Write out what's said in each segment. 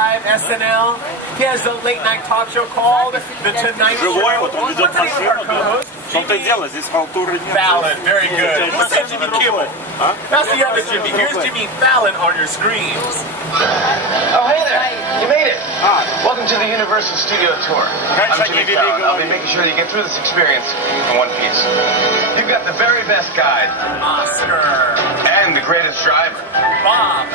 Live, SNL. He has a late night talk show called The Tonight Show. Живой, вот он ведет What's the name of our машину, да. co-host? В том-то и дело, здесь халтуры нет. Fallon, very good. What's that Jimmy Kimmel? Huh? That's the other Jimmy. Here's Jimmy Fallon on your screens. Oh, hey there. You made it. Welcome to the Universal Studio Tour. I'm Jimmy Fallon. I'll be making sure that you get through this experience in one piece. You've got the very best guide. Oscar. And the greatest driver. Bob.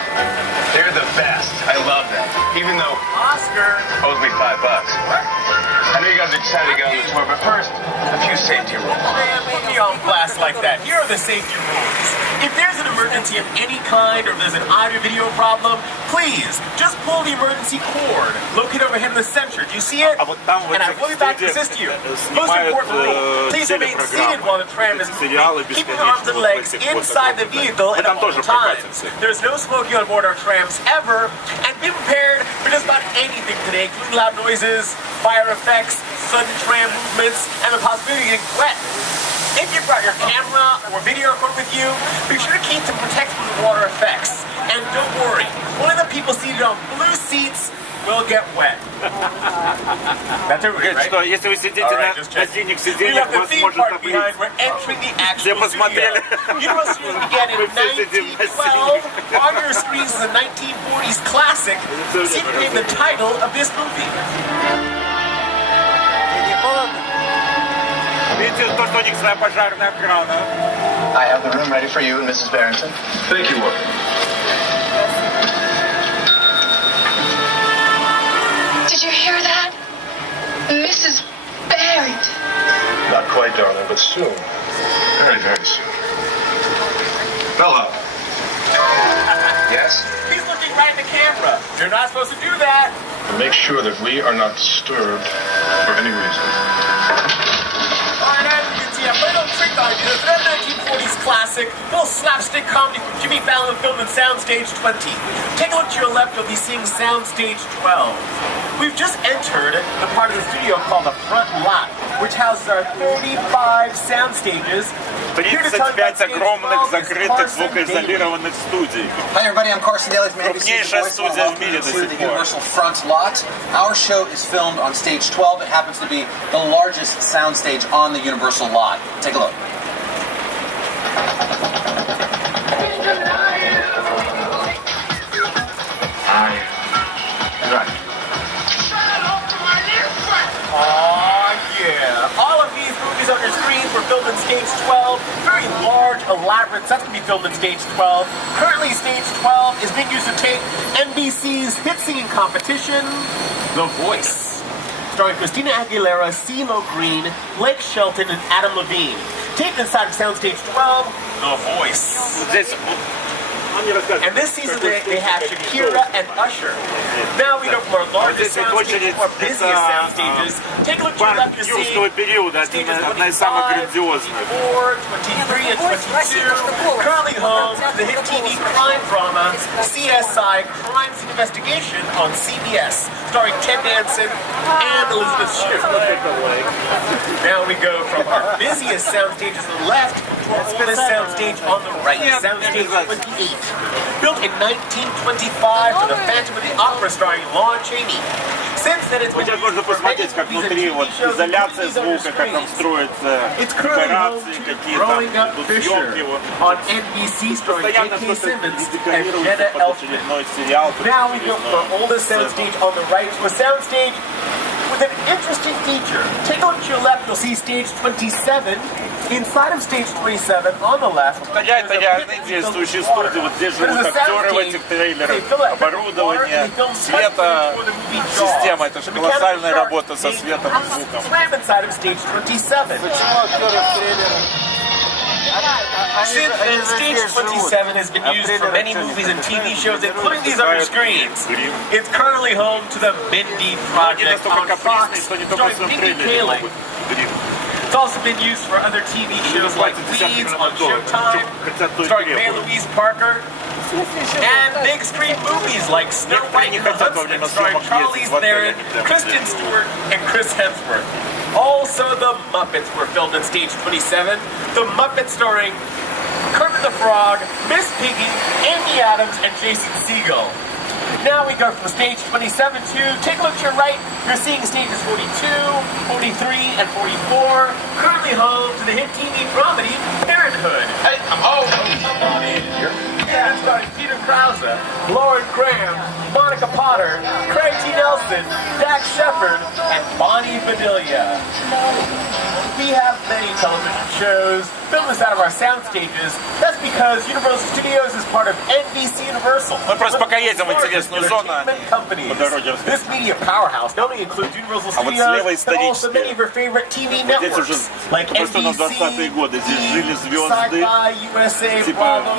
They're the best. I love them. Even though Oscar. owes me $5. I know you guys are excited to get on the tour, but first, a few safety rules. Man, put me on blast like that. Here are the safety rules. If there's an emergency of any kind or there's an audio-video problem, please just pull the emergency cord located over here in the center. Do you see it? And I will be back to assist you. Most important rule, please remain seated while the tram is moving, keeping your arms and legs inside the vehicle at all times. There's no smoking on board our trams ever, and be prepared for just about anything today, including loud noises, fire effects, sudden tram movements, and the possibility of getting wet. If you brought your camera or video recorder with you, be sure to keep them protected from the water effects. And don't worry, one of the people seated on blue seats will get wet. That's everybody, right? Что, если вы сидите на синих сиденьях, вас может behind. We're entering the actual studio. University began in 1912. On your screens is a 1940s classic. See if you name the title of this movie. Видите, то, что у них своя пожарная охрана. I have the room ready for you and Mrs. Barrington. Thank you, Warren. Did you hear that? Mrs. Barrington. Not quite, darling, but soon. Very, very soon. Bella. Yes? He's looking right in the camera. You're not supposed to do that. And make sure that we are not disturbed for any reason. Alright, as you can see, I played a little trick on you. It's another 1940s classic, little slapstick comedy from Jimmy Fallon filmed in Soundstage 20. Take a look to your left, you'll be seeing Soundstage 12. We've just entered the part of the studio called the front lot, which houses our 35 sound stages. 35 огромных закрытых звукоизолированных студий. Hi everybody, I'm Carson Daly from Крупнейшая студия в мире до to сих the пор. Universal Front Lot. Our show is filmed on stage 12. It happens to be the largest sound stage on the Universal lot. Take a look. All of these movies on your screens were filmed in stage 12. Very large, elaborate sets can be filmed in stage 12. Currently, stage 12 is being used to tape NBC's hit singing competition, The Voice, starring Christina Aguilera, CeeLo Green, Blake Shelton, and Adam Levine. Taped inside of Soundstage 12, The Voice. Здесь And this season they have Shakira and Usher. Now we go from our largest soundstage to our busiest sound stages. Take a look to your left, you see юрского периода, одна из самых грандиозных. 24, 23, and 22. Currently home to the hit TV crime drama CSI: Crime Scene Investigation on CBS, starring Ted Danson and Elizabeth Shue. Now we go from our busiest sound stages on the left to our oldest sound stage on the right, Soundstage 28. Built in 1925 for the Phantom of the Opera starring Lon Chaney. Since then, it's been Сейчас можно посмотреть, как внутри вот изоляция звука, как там строятся декорации, какие там идут съемки. On NBC starring J.K. Simmons and Jenna под Elfman. очередной сериал. Now we go from our oldest soundstage on the right to a soundstage with an interesting feature. Take a look to your left, you'll see stage 27. Inside of stage 27, on the left, Это реальные действующие студии. Вот здесь живут актеры в этих трейлерах, оборудование, света, система. Это же колоссальная работа со светом и звуком. Inside of stage 27. Since then, stage 27 has been used for many movies and TV shows, including these on your screens. It's currently home to the Mindy Project on Fox, starring Mindy Kaling. It's also been used for other TV shows like Weeds on Showtime, starring Mary Louise Parker, and big screen movies like Snow White and the Huntsman, starring Charlize Theron, Kristen Stewart, and Chris Hemsworth. Also, The Muppets were filmed in stage 27. The Muppets starring Kermit the Frog, Miss Piggy, Amy Adams, and Jason Segel. Now we go from stage 27 to, take a look to your right, you're seeing stages 42, 43, and 44, currently home to the hit TV dramedy Parenthood. Hey, I'm Yeah, starring Peter Krause, Lauren Graham, Monica Potter, Craig T. Nelson, Dax Shepard, and Bonnie Bedelia. We have many television shows, filmed this out of our sound stages. That's because Universal Studios is part of NBC Universal. Мы просто пока едем в интересную зону, по дороге. This media powerhouse not only includes Universal Studios, but also many of your favorite TV networks, like NBC, Sci-Fi, USA, Bravo,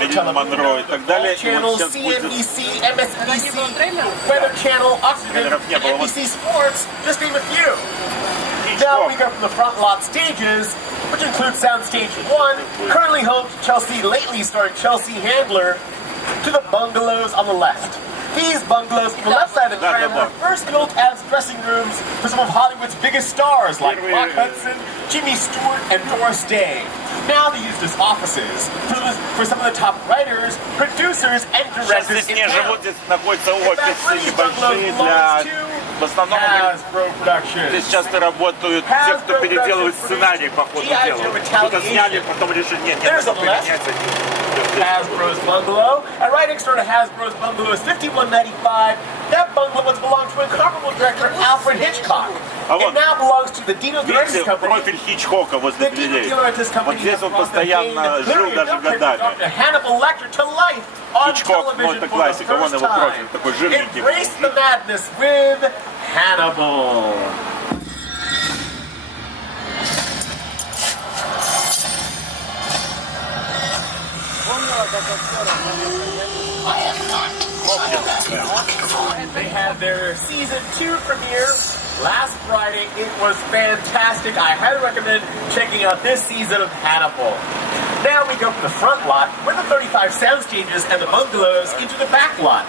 Channel, CNBC, MSNBC, Weather Channel, Oxygen, NBC Sports, just name a few. Now we go from the front lot stages, which includes Soundstage 1, currently home to Chelsea Lately starring Chelsea Handler, to the bungalows on the left. These bungalows on the left side of the tram were first built as dressing rooms for some of Hollywood's biggest stars like Rock Hudson, Jimmy Stewart, and Doris Day. Now they used as offices for some of the top writers, producers, and directors in town. В основном здесь часто работают те, кто переделывает сценарий по ходу дела. Что-то сняли, потом решили, нет, надо поменять. Hasbro's bungalow. And right next door to Hasbro's bungalow is 5195. That bungalow once belonged to incomparable director Alfred Hitchcock. It now belongs to the Dino De Laurentiis Company. Профиль Хичкока возле дверей. Вот здесь он постоянно жил даже годами. Hannibal Lecter to life on Хичкок, ну это классика, вон его профиль, такой жирненький. Embrace the madness with Hannibal. I am not the you're looking for. They had their season 2 premiere last Friday. It was fantastic. I highly recommend checking out this season of Hannibal. Now we go from the front lot with the 35 sound stages and the bungalows into the back lot.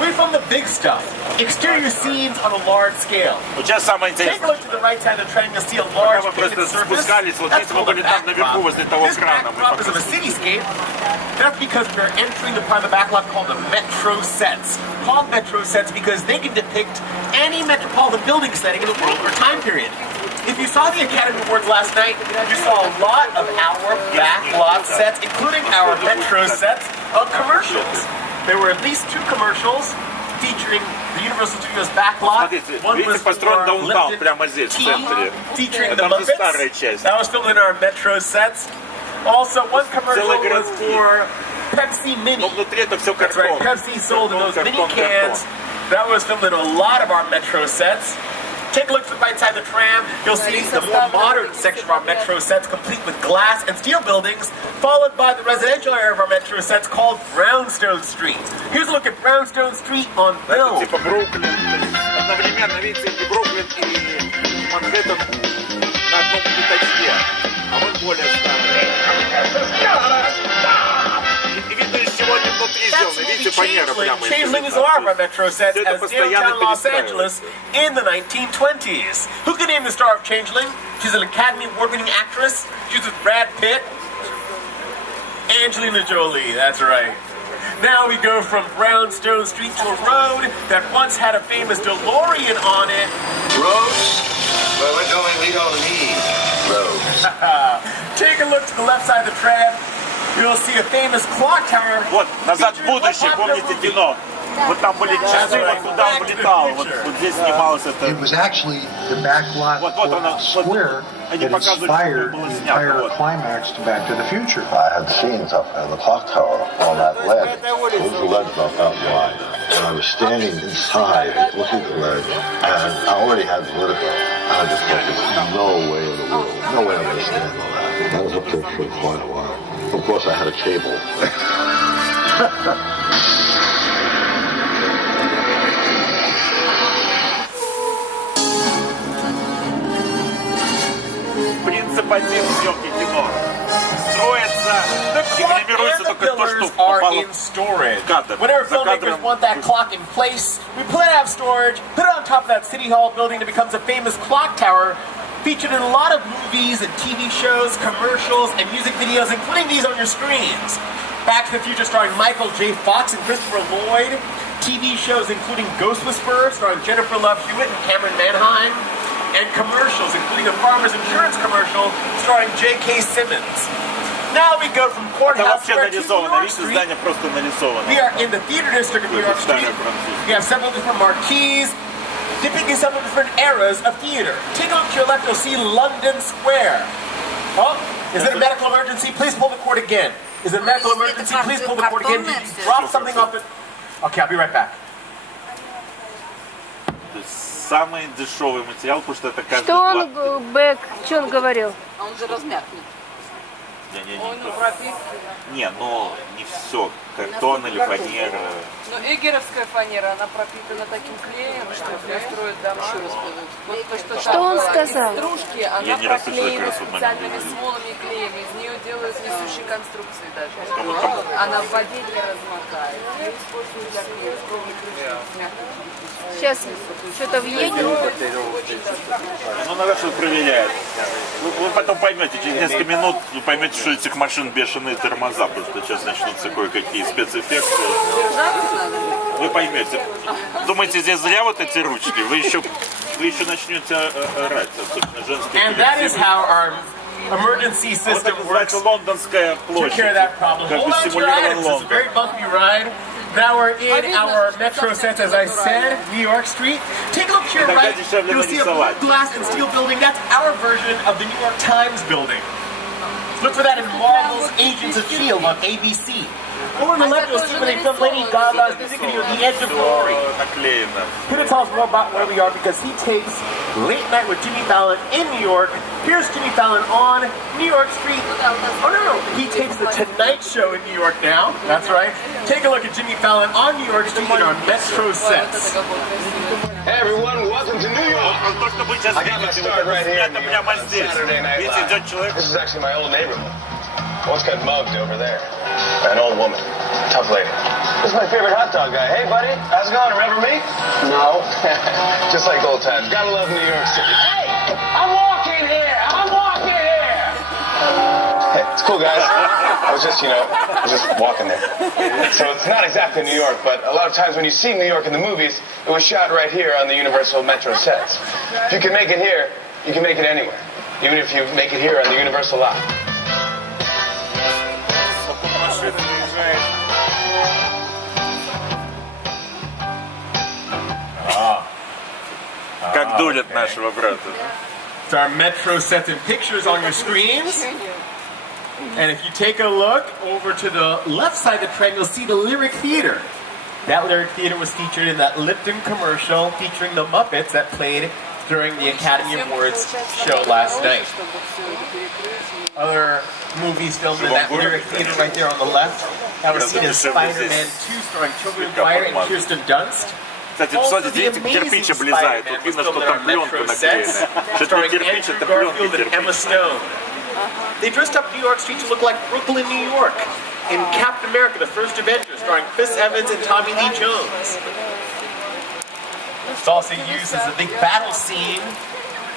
We filmed the big stuff, exterior scenes on a large scale. Take a look to the right side of the train, you'll see a large painted surface. That's called a backdrop. This backdrop is of a cityscape. That's because we're entering the part of the backlot called the Metro Sets. Called Metro Sets because they can depict any metropolitan building setting in the world or time period. If you saw the Academy Awards last night, you saw a lot of our backlot sets, including our Metro sets of commercials. There were at least 2 commercials featuring the Universal Studios backlot. One was for Lipton tea, featuring the Muppets. That was filmed in our Metro sets. Also, one commercial was for Pepsi Mini. That's right, Pepsi sold in those mini cans. That was filmed in a lot of our Metro sets. Take a look to the right side of the tram. You'll see the more modern section of our Metro sets, complete with glass and steel buildings, followed by the residential area of our Metro sets called Brownstone Street. Here's a look at Brownstone Street on film. Changeling is one of our Metro sets as downtown Los Angeles in the 1920s. Who can name the star of Changeling? She's an Academy Award-winning actress. She's with Brad Pitt. Angelina Jolie, that's right. Now we go from Brownstone Street to a road that once had a famous DeLorean on it. Roads? Well, we don't need roads. Take a look to the left side of the tram. You'll see a famous clock tower. Вот, «Назад в будущее», помните кино? Вот там были часы, вот туда он летал, вот здесь снималось это. It was actually the back lot square that inspired the entire climax to Back to the Future. I had scenes up at the clock tower on that ledge. There was a ledge about that wide. And I was standing inside looking at the ledge, and I already had lit it. And I just thought, there's no way in the world, no way I'm going to stand on that. I was up there for quite a while. Of course, I had a cable. Принцип один съемки кино. Строится и гримируется только то, что попало в кадр. Whenever filmmakers want that clock in place, we pull it out of storage, put it on top of that City Hall building, it becomes a famous clock tower featured in a lot of movies and TV shows, commercials, and music videos, including these on your screens. Back to the Future starring Michael J. Fox and Christopher Lloyd. TV shows including Ghost Whisperer, starring Jennifer Love Hewitt and Cameron Manheim, and commercials, including a Farmers Insurance commercial starring J.K. Simmons. Now we go from Courthouse Square to New York Street. We are in the theater district of New York Street. We have several different marquees depicting several different eras of theater. Take a look to your left, you'll see London Square. Oh, is it a medical emergency? Please pull the cord again. Is it a medical emergency? Please pull the cord again. Did you drop something off the... Okay, I'll be right back. Самый дешевый материал, потому что это каждый... Что он, Бэк, что он говорил? Он же размякнет. Не, ну не все. Картон или фанера. Но эгеровская фанера, она пропитана таким клеем, что устроит там еще расплывут. Что он сказал? Стружки, она проклеена специальными смолами и клеями. Из нее делают несущие конструкции даже. Она в воде не размокает. Ее используют для клея. Сейчас что-то въедет. Ну, надо что-то проверять. Вы потом поймете, через несколько минут вы поймете, что этих машин бешеные тормоза, потому что сейчас начнутся кое-какие спецэффекты. Вы поймете. Думаете, здесь зря вот эти ручки? Вы еще начнете орать, особенно женские. And that is how our emergency system works. Лондонская площадь. Take care of that problem. Hold on to your items. It's a very bumpy ride. Now we're in our metro sets, as I said, New York Street. Take a look to your right. You'll see a blue glass and steel building. That's our version of the New York Times building. Look for that in Marvel's Agents of S.H.I.E.L.D. on ABC. Over on the left, you'll see where they filmed Lady Gaga's music video, The Edge of Glory. Here to tell us more about where we are because he takes Late Night with Jimmy Fallon in New York. Here's Jimmy Fallon on New York Street. Oh, no. He takes the Tonight Show in New York now. That's right. Take a look at Jimmy Fallon on New York Street in our Metro sets. Hey everyone, welcome to New York. I got my start right here in New York on Saturday Night Live. This is actually my old neighborhood. Once got mugged over there. An old woman. Tough lady. This is my favorite hot dog guy. Hey buddy, how's it going? Remember me? No. Just like old times. Gotta love New York City. Hey! I'm walking here! Hey, it's cool guys. I was just walking there. So it's not exactly New York, but a lot of times when you see New York in the movies, it was shot right here on the Universal Metro sets. If you can make it here, you can make it anywhere. Even if you make it here on the Universal lot. Как дурят нашего брата. It's our Metro sets and pictures on your screens. And if you take a look over to the left side of the train, you'll see the Lyric Theater. That Lyric Theater was featured in that Lipton commercial featuring the Muppets that played during the Academy Awards show last night. Other movies filmed in that Lyric Theater right there on the left. That was seen as Spider-Man 2 starring Tobey Maguire and Kirsten Dunst. Кстати, посмотрите, видите, кирпич облезает. Тут видно, что там пленка наклеена. Что не кирпич, это пленка кирпич. They dressed up New York Street to look like Brooklyn, New York. In Captain America, the First Avenger, starring Chris Evans and Tommy Lee Jones. It's also used as a big battle scene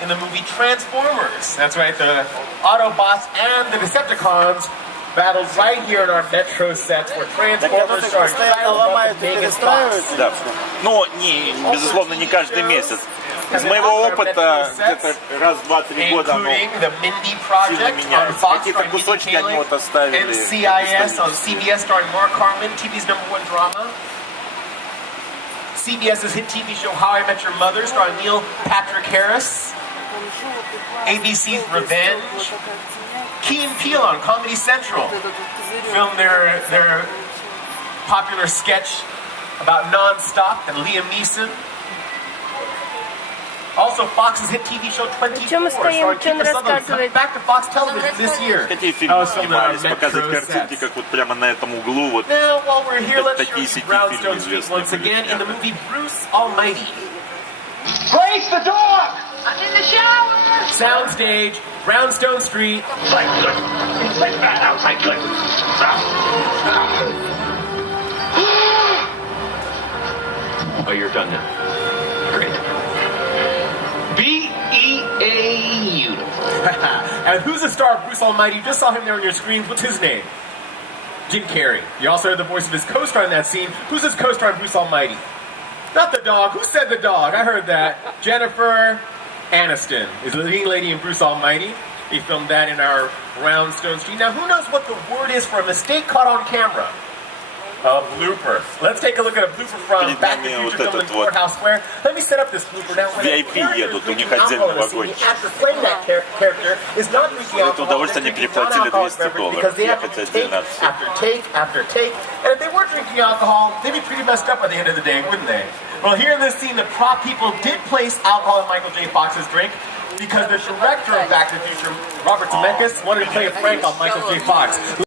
in the movie Transformers. That's right, the Autobots and the Decepticons battled right here in our Metro sets where Transformers starring Megan Fox. Да. Но, безусловно, не каждый месяц. Из моего опыта, где-то раз, два, 3 года оно сильно меняется. Какие-то кусочки они вот оставили. NCIS on CBS starring Mark Harmon, TV's #1 drama. CBS's hit TV show How I Met Your Mother starring Neil Patrick Harris. ABC's Revenge. Key and Peele on Comedy Central filmed their popular sketch about Non-Stop and Liam Neeson. Also, Fox's hit TV show 24, starring Kiefer Sutherland, coming back to Fox Television this year. Какие фильмы снимались, показывать картинки, как вот прямо на этом углу, вот такие сети фильмы известные. Once again in the movie Bruce Almighty. Grace, the dog! I'm in the shower! Soundstage, Brownstone Street. Oh, you're done now. Great. Beautiful. And who's the star of Bruce Almighty? You just saw him there on your screens. What's his name? Jim Carrey. You also heard the voice of his co-star in that scene. Who's his co-star in Bruce Almighty? Not the dog. Who said the dog? I heard that. Jennifer Aniston is the leading lady in Bruce Almighty. We filmed that in our Roundstone Street. Now, who knows what the word is for a mistake caught on camera? A blooper. Let's take a look at a blooper from Back to the Future film in Courthouse Square. Let me set up this blooper. Now, when a character is drinking alcohol in the scene, the actor playing that character is not drinking alcohol. They're drinking non-alcoholic beverage because they have to take after take after take. And if they weren't drinking alcohol, they'd be pretty messed up at the end of the day, wouldn't they? Well, here in this scene, the prop people did place alcohol in Michael J. Fox's drink because the director of Back to the Future, Robert Zemeckis, wanted to play a prank on Michael J. Fox.